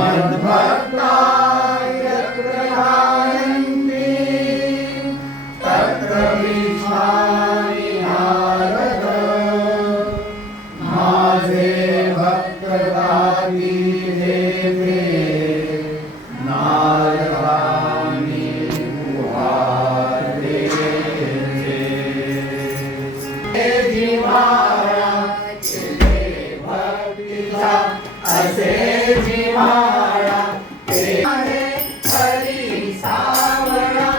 मद्भक्ता यत्र ध्यायन्ति तत्र विश्वामि नारद माझे भक्त गाती देवे नारदानी उहारे हे जीवारा केले भक्तीचा असे जीवारा केले हरी सावळा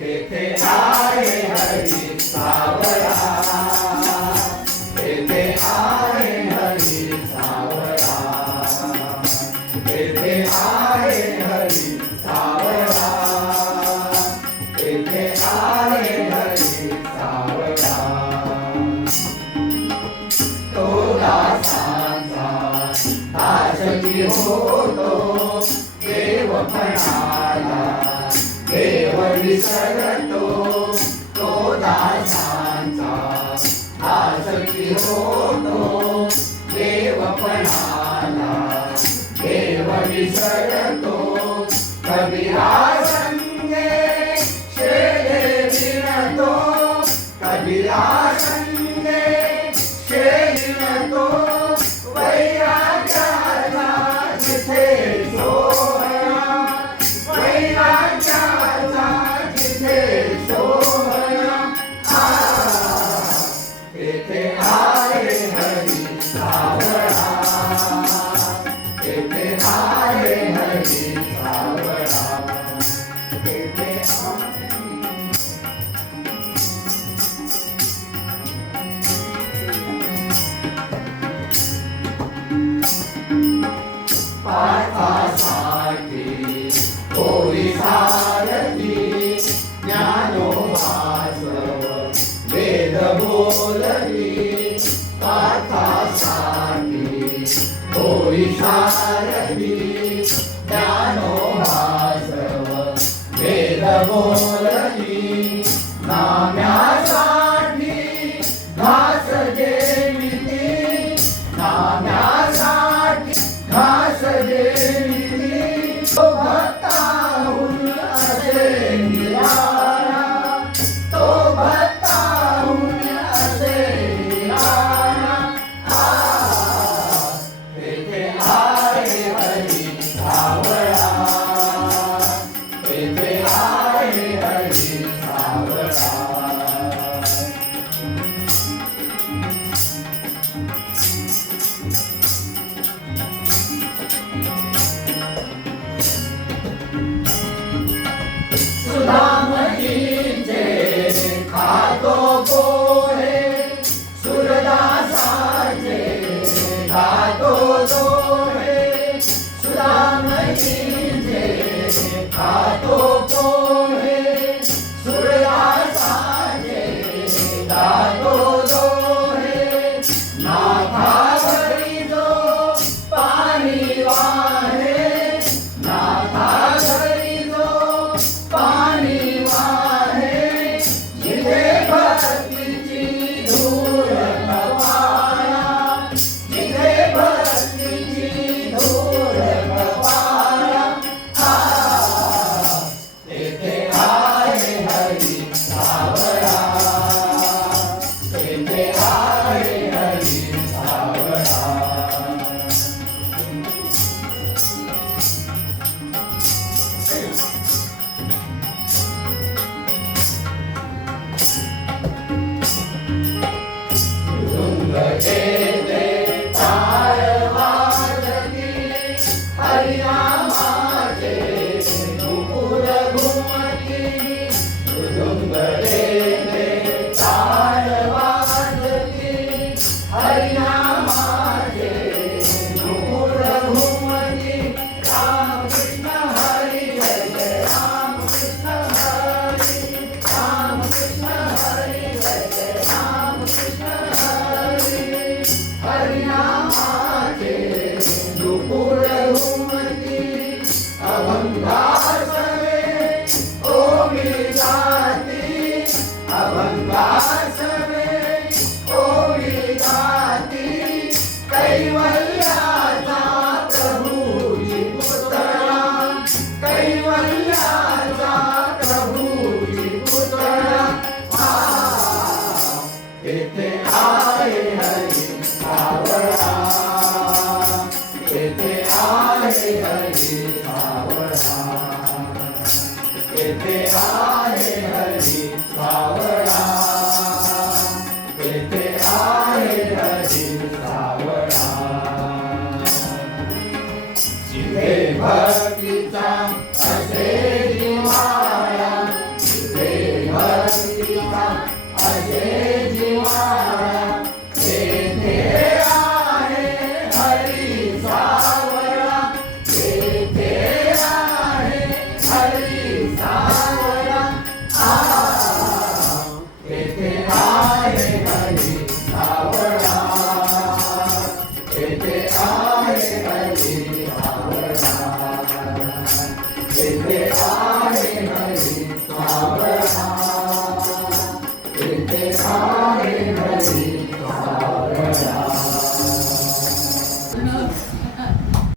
तेथे आहे हरी सावळा तेथे आहे हरी सावळा तेथे आहे हरी सावळा तेथे आहे हरी सावळा तो दासांचा दासकी होतो देवपणाला देव विसरतो तो दासांचा दासकी होतो देवपणाला देव विसरतो कबीरा संगे शेले विणतो कबीरा संगे शेलिनतो वैराग्याला जिथे सोहळा वैराग्याला जिथे सोहळा तेथे आहे हरी सावळा तेथे आहे हरी सावळा तेथे पार्थासाठी होई सारथी ज्ञानोबासव वेद बोलली पार्थासाठी होई सारथी ज्ञानोबासव वेद बोलली नाम्यासाठी घास देविती नाम्यासाठी घास देविती तो भक्ताहून असे निराळा तो भक्ताहून असे निराळा तेथे आहे हरी सावळा तेथे आहे हरी सावळा सुदामजीचे खातो पोहे सुरदासाचे खातो दोहे सुदामजीचे खातो पोहे सुरदासाचे खातो दोहे नाथा घरी जो पाणी वाहे नाथा घरी जो पाणी वाहे जिथे भक्तीची धूळ कपाळा जिथे भक्तीची धूळ कपाळा तेथे आहे हरी सावळा तेथे आहे हरी सावळा गेले टाळ वाजती हरिनामाचे नुपुर घुमती मृदुंग गेले टाळ वाजती हरिनामाचे नुपुर घुमती रामकृष्ण हरी जय जय रामकृष्ण हरी रामकृष्ण हरी जय जय रामकृष्ण हरिनामाचे नुपुर घुमती अभंगासवे ओमी गाती अभंगासवे ओमी गाती कैवल्याचा था